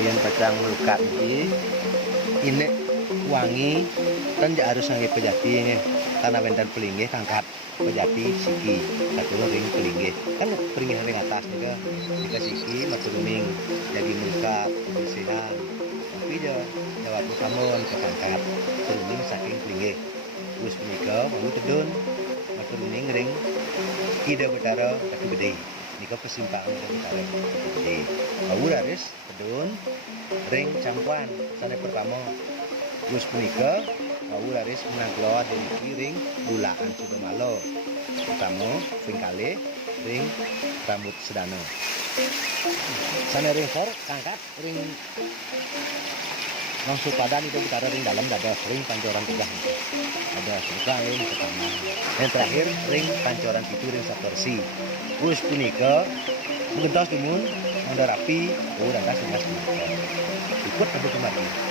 Yen pacang melukat ini wangi kan harus ngangge pejati ini karena wendan pelinggih kangkat pejati siki satu ring pelinggih kan pelinggih ring atas nika siki maturuning jadi melukat kebersihan tapi jawab samun ke kangkat turuning saking pelinggih terus punika mau tedun maturuning ring ida betara tapi gede nika persimpangan betara gede mau laris tedun ring cangkuan sana pertama terus punika mau laris menagloa dari ring bulaan sudah malo pertama ping kali ring rambut sedana sana ring for kangkat ring langsung padan itu betara ring dalam dada ring pancoran tiga ada suka ring pertama yang terakhir ring pancoran itu ring satorsi terus punika mengentas timun ada rapi dan das mas ikut tapi kemarin